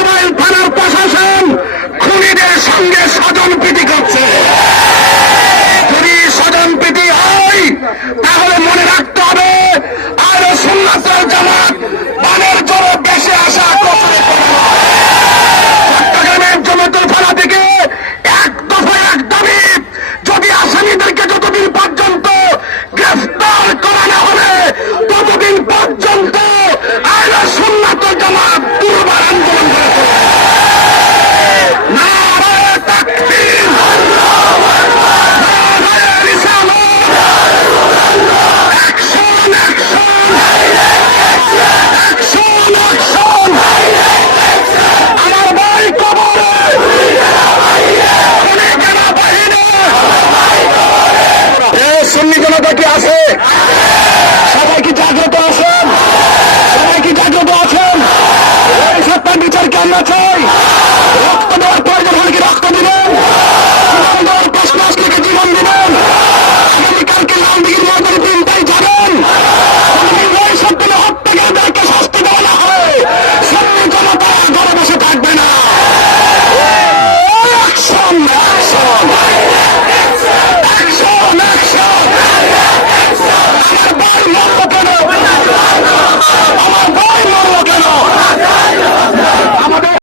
понимаем